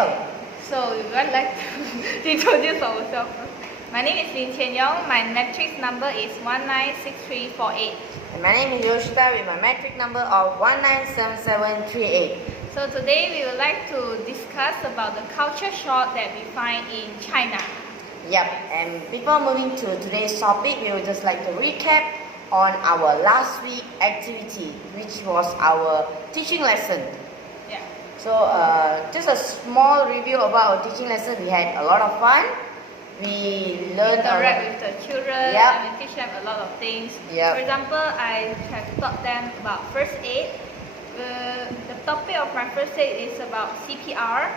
Yong. So we would like to introduce ourselves first. My name is Yong. My matrix number is 196348. And my name is Yosita with my matric number of 197738. So today we would like to discuss about the culture shock that we find in China. Yep, and before moving to today's topic, we would just like to recap on our last week activity, which was our teaching lesson. Yeah. So just a small review about our teaching lesson. We had a lot of fun. We learned interact with the children. Yep. And we teach them a lot of things. Yep. For example, I have taught them about first aid. The topic of my first aid is about CPR,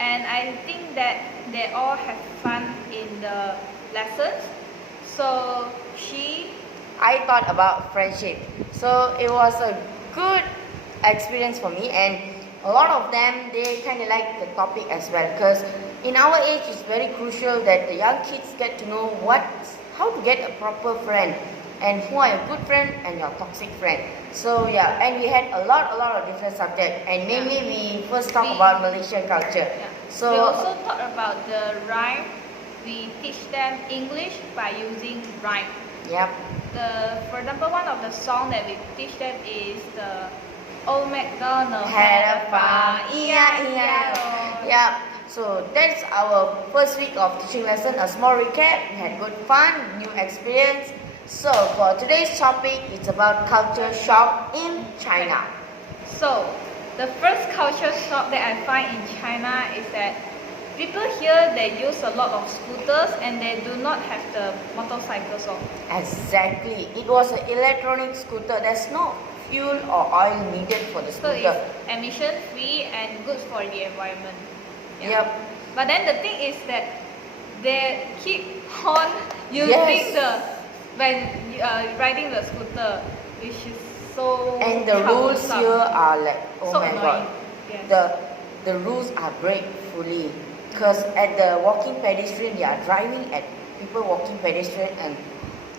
and I think that they all have fun in the lessons. So I thought about friendship. So it was a good experience for me, and a lot of them, they kind of like the topic as well, because in our age it's very crucial that the young kids get to know how to get a proper friend and who are your good friend and your toxic friend. So yeah, and we had a lot of different subjects, and mainly we first talk about Malaysian culture. Yeah. So we also talk about the rhyme. We teach them English by using rhyme. Yep. For example, one of the song that we teach them is the Old MacDonald had a farm, E-I-E-I-O. Yeah. So that's our first week of teaching lesson. A small recap. We had good fun, new experience. So for today's topic, it's about culture shock in China. So the first culture shock that I find in China is that people here, they use a lot of scooters and they do not have the motorcycles on. Exactly. It was an electronic scooter. There's no fuel or oil needed for the So scooter. it's emission free and good for the environment. Yep. But then the thing is that they keep on using when riding the scooter, which is so And the rules troublesome. here are like, oh So my annoying. god. Yes. The rules are break fully. Because at the walking pedestrian, they are driving at people walking pedestrian and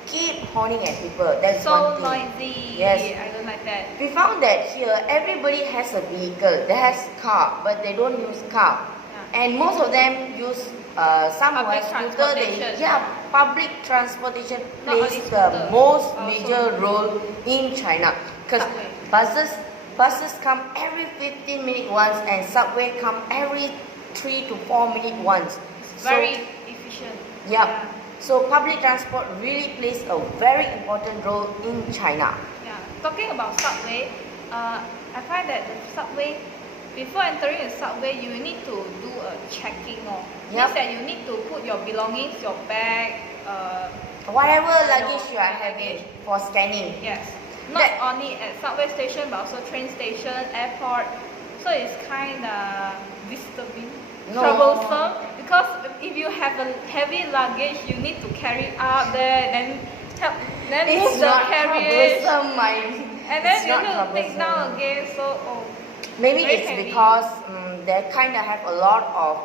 keep horning at people. That's So one thing. noisy. Yes. I don't like that. We found that here everybody has a vehicle. They has car, but they don't use car. Yeah. And most of them use some who Public have scooter. transportation. Public transportation Not only plays the scooter, most also major role in China. Because subway. buses come every 15 minutes once, and subway come every 3 to 4 minutes once. It's very efficient. Yeah. So public transport really plays a very important role in China. Yeah. Talking about subway, I find that the subway, before entering the subway, you need to do a checking. Means that you need to put your belongings, your bag, Whatever luggage you are having for scanning. Yes. Not only at subway station, but also train station, airport. So it's kind of disturbing, troublesome. Because if you have a heavy luggage, you need to carry up there, then move the carriage, and then you need to take down again. So maybe very it's heavy. because they kind of have a lot of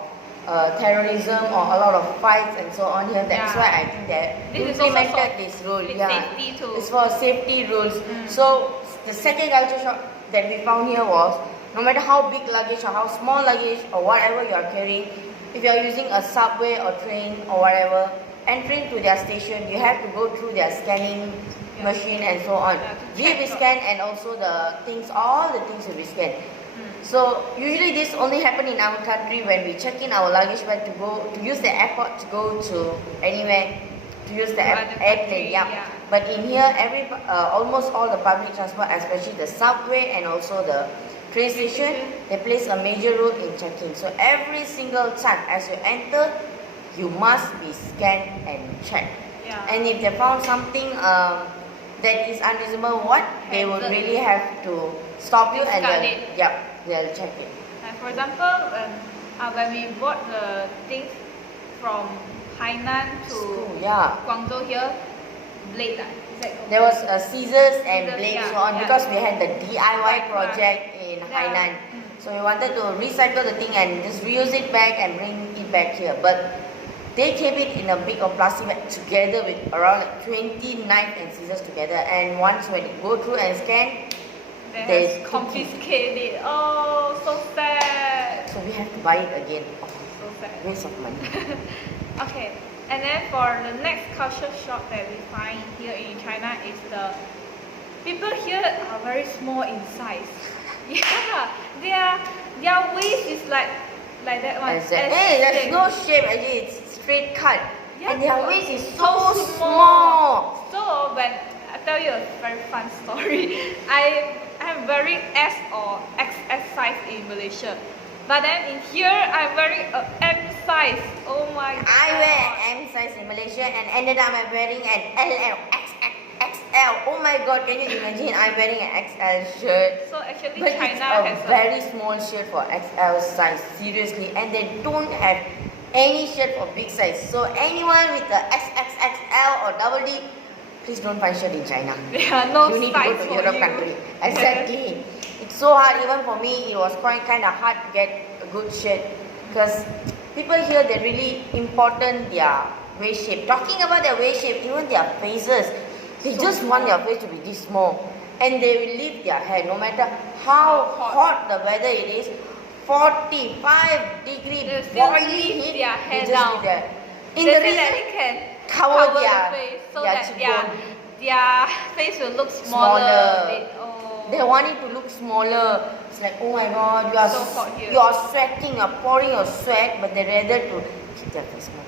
terrorism or a lot of fights and so on here. That's why I think they This is also implemented this rule. it's Yeah, safety too. it's for safety rules. So the second culture shock that we found here was, no matter how big luggage or how small luggage or whatever you are carrying, if you are using a subway or train or whatever, entering to their station, you have to go through their scanning machine and so on. We will scan, and also all the things will be scanned. So usually this only happen in our country when we check in our luggage bag to use the airport to go to anywhere, to use the airplane. Yeah. But in here, almost all the public transport, especially the subway and also the train station, they plays a major role in checking. So every single time as you enter, you must be scanned and checked. Yeah. And if they found something that is unreasonable, they would really have to stop you and they'll check it. For example, when we bought the things from Hainan to Guangzhou here, blade. There was scissors and Scissors, blades so on because we had the DIY project in Hainan. So we wanted to recycle the thing and just reuse it back and bring it back here. But they kept it in a big of plastic bag together with around 20 knife and scissors together. And once when you go through and scan, they confiscate it. Oh, so sad. so we have to buy it again. Oh, So sad. waste of money. Okay, and then for the next culture shock that we find here in China is the people here are very small in size. Yeah, their waist is like that one. Hey, there's no shape actually, it's straight cut. Yeah, And their because waist is it's so so small. So when I tell you a very fun story, I am wearing S or XS size in Malaysia, but then in here I'm wearing a M size. Oh my god! I wear M size in Malaysia and ended up I'm wearing an LL, XL. Oh my god, can you imagine? I'm wearing an XL shirt. So actually But China it's has a very small shirt for XL size, seriously. And they don't have any shirt for big size. So anyone with the XXXL or double D, please don't find shirt in China. there are no You need to size go to for Europe you. country. Exactly. It's so hard, even for me, it was quite kind of hard to get a good shirt. Because people here, they're really important their waist shape. Talking about their waist shape, even their faces, they So just want their face to be this small. And they will leave their hair, no matter how hot the weather it is, 45-degree They'll still boiling leave heat, their hair they just down. leave their They in the say that reason, it can cover the their- face so their that cheekbone. their face will look smaller. Smaller. A bit. Oh. They want it to look smaller. It's like, oh my god, So hot here. you are sweating, you are pouring your sweat, but they rather to keep their face small.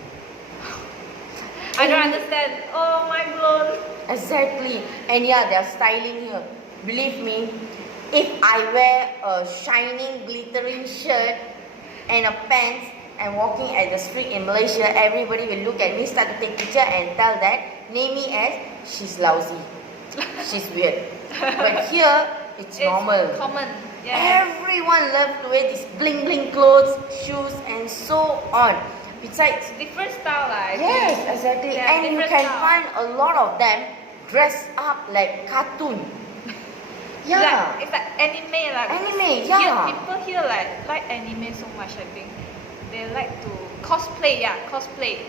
I don't understand. Oh, mind blown. Exactly. And yeah, they are styling here. Believe me, if I wear a shining, glittering shirt and a pants and walking at the street in Malaysia, everybody will look at me, start to take picture and tell that, name me as, she's lousy. She's weird. But here, it's normal. Common. Yeah. Everyone loves to wear these bling bling clothes, shoes and so on. Besides, Different style, like. yes, exactly. Yeah, And you different can style. find a lot of them dressed up like cartoon. Yeah. It's like anime, like. Anime, Here, yeah. people here like anime so much. I think they like to cosplay. Yeah, cosplay.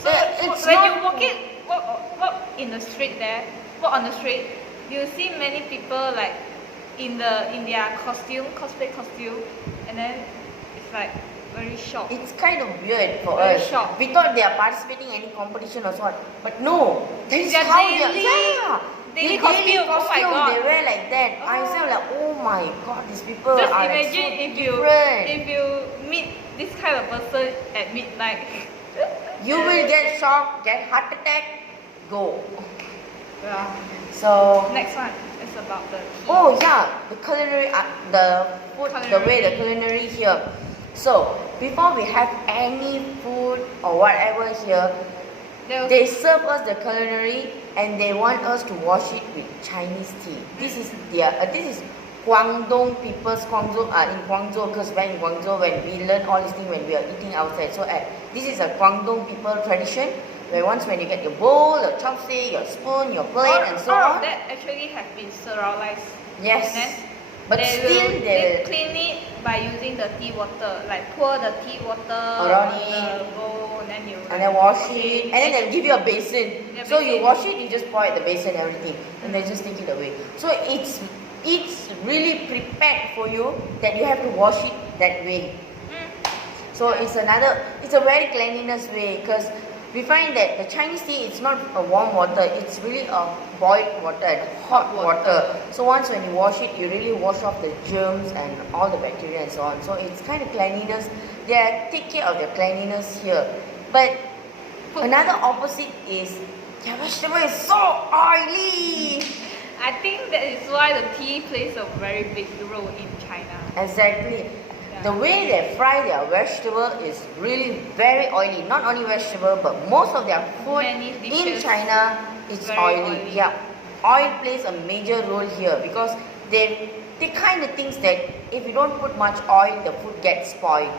So It's when not- you walk in the street there, walk on the street, you see many people like in their cosplay costume, and then it's like very shocked. It's kind of weird for Very us. shocked. We thought they are participating in any competition or so on. But no, that is Their how they are. daily- Yeah. daily Their costume, oh my God. They wear like that. I Oh. was like, oh my god, these people Just are like imagine so if you different. meet this kind of person at midnight. You will get shocked, get heart attack, go. Yeah. So Next one is about the oh yeah, the culinary, the food, the way the culinary here. So before we have any food or whatever here, They'll- they serve us the culinary and they want us to wash it with Chinese tea. This is Guangdong people's in Guangzhou, because when in Guangzhou when we learn all these things when we are eating outside. So this is a Guangdong people tradition where once when you get your bowl, your chopstick, your spoon, your plate and so all of on. that actually have been sterilized. Yes. And then But they still will, they clean it by using the tea water, like pour the tea water Around on it. the bowl, and then you and then wash it, and then they'll give you a basin. Yeah, So you basin. wash it, you just pour it the basin, everything, and they just take it away. So it's really prepared for you that you have to wash it that way. So it's a very cleanliness way, because we find that the Chinese tea, it's not a warm water, it's really a boiled water and hot water. So once when you wash it, you really wash off the germs and all the bacteria and so on. So it's kind of cleanliness. They take care of their cleanliness here. But another opposite is their vegetable is so oily. I think that is why the tea plays a very big role in China. Exactly. Yeah. The way they fry their vegetable is really very oily. Not only vegetable, but most of their food Many in dishes China is very oily. oily. Yeah, oil plays a major role here because they kind of thinks that if you don't put much oil, the food gets spoiled.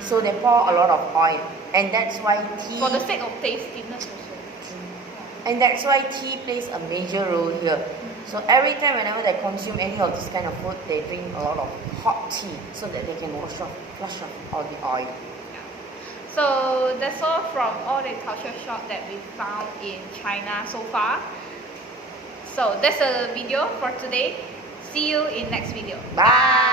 So they pour a lot of oil, and that's why tea. For the sake of tastiness also. And that's why tea plays a major role here. So every time whenever they consume any of this kind of food, they drink a lot of hot tea so that they can flush off all the oil. So that's all from all the culture shock that we found in China so far. So that's the video for today. See you in next video. Bye!